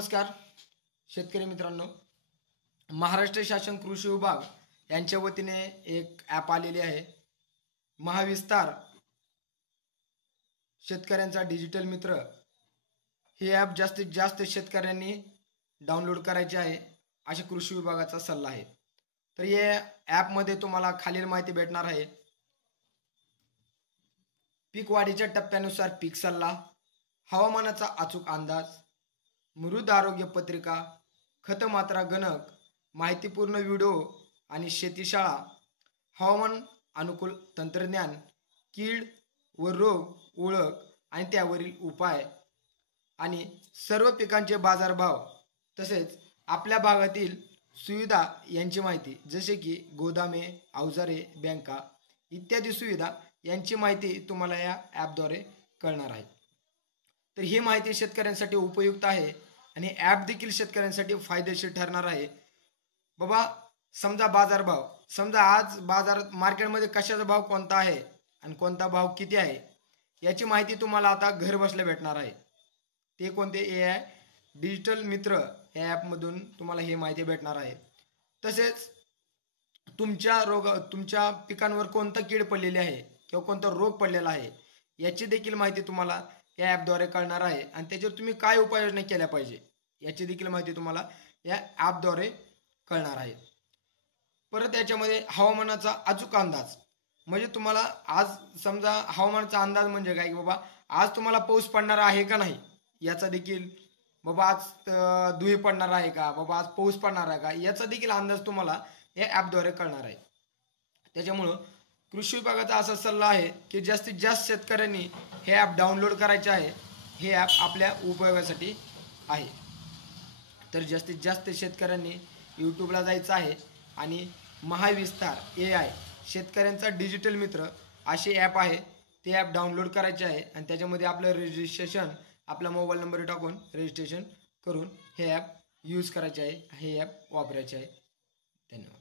नमस्कार शेतकरी मित्रांनो, महाराष्ट्र शासन कृषी विभाग यांच्या वतीने एक ॲप आलेली आहे. महाविस्तार शेतकऱ्यांचा डिजिटल मित्र. हे ॲप जास्तीत जास्त शेतकऱ्यांनी डाउनलोड करायचे आहे अशा कृषी विभागाचा सल्ला आहे. तर या ॲपमध्ये तुम्हाला खालील माहिती भेटणार आहे. पीक वाढीच्या टप्प्यानुसार पीक सल्ला, हवामानाचा अचूक अंदाज, मृद आरोग्य पत्रिका, खत मात्रा गणक, माहितीपूर्ण व्हिडिओ आणि शेतीशाळा, हवामान अनुकूल तंत्रज्ञान, कीड व रोग ओळख आणि त्यावरील उपाय आणि सर्व पिकांचे बाजारभाव तसेच आपल्या भागातील सुविधा यांची माहिती, जसे की गोदामे, अवजारे, बँका इत्यादी सुविधा यांची माहिती तुम्हाला या ॲपद्वारे कळणार आहे. तर ही माहिती शेतकऱ्यांसाठी उपयुक्त आहे आणि ॲप देखील शेतकऱ्यांसाठी फायदेशीर ठरणार आहे. बाबा, समजा बाजारभाव, समजा आज बाजार मार्केटमध्ये कशाचा भाव कोणता आहे आणि कोणता भाव किती आहे याची माहिती तुम्हाला आता घर बसल्या भेटणार आहे. ते कोणते AI डिजिटल मित्र या ॲपमधून तुम्हाला ही माहिती भेटणार आहे. तसेच तुमच्या पिकांवर कोणता कीड पडलेली आहे किंवा कोणता रोग पडलेला आहे याची देखील माहिती तुम्हाला या ॲपद्वारे कळणार आहे आणि त्याच्यावर तुम्ही काय उपाययोजना केल्या पाहिजे याची देखील माहिती तुम्हाला या ॲपद्वारे कळणार आहे. परत याच्यामध्ये हवामानाचा अचूक अंदाज, म्हणजे तुम्हाला आज समजा हवामानाचा अंदाज म्हणजे काय की बाबा आज तुम्हाला पाऊस पडणार आहे का नाही याचा देखील, बाबा आज धुळे पडणार आहे का, बाबा आज पाऊस पडणार आहे का याचा देखील अंदाज तुम्हाला या ॲपद्वारे कळणार आहे. त्याच्यामुळं कृषी विभागाचा असा सल्ला आहे की जास्तीत जास्त शेतकऱ्यांनी हे ॲप डाउनलोड करायचे आहे. हे ॲप आपल्या उपयोगासाठी आहे. तर जास्तीत जास्त शेतकऱ्यांनी यूट्यूबला जायचं आहे आणि महाविस्तार AI शेतकऱ्यांचा डिजिटल मित्र असे ॲप आहे, ते ॲप डाउनलोड करायचे आहे आणि त्याच्यामध्ये आपलं रजिस्ट्रेशन, आपला मोबाईल नंबर टाकून रजिस्ट्रेशन करून हे ॲप यूज करायचे आहे, हे ॲप वापरायचे आहे. धन्यवाद.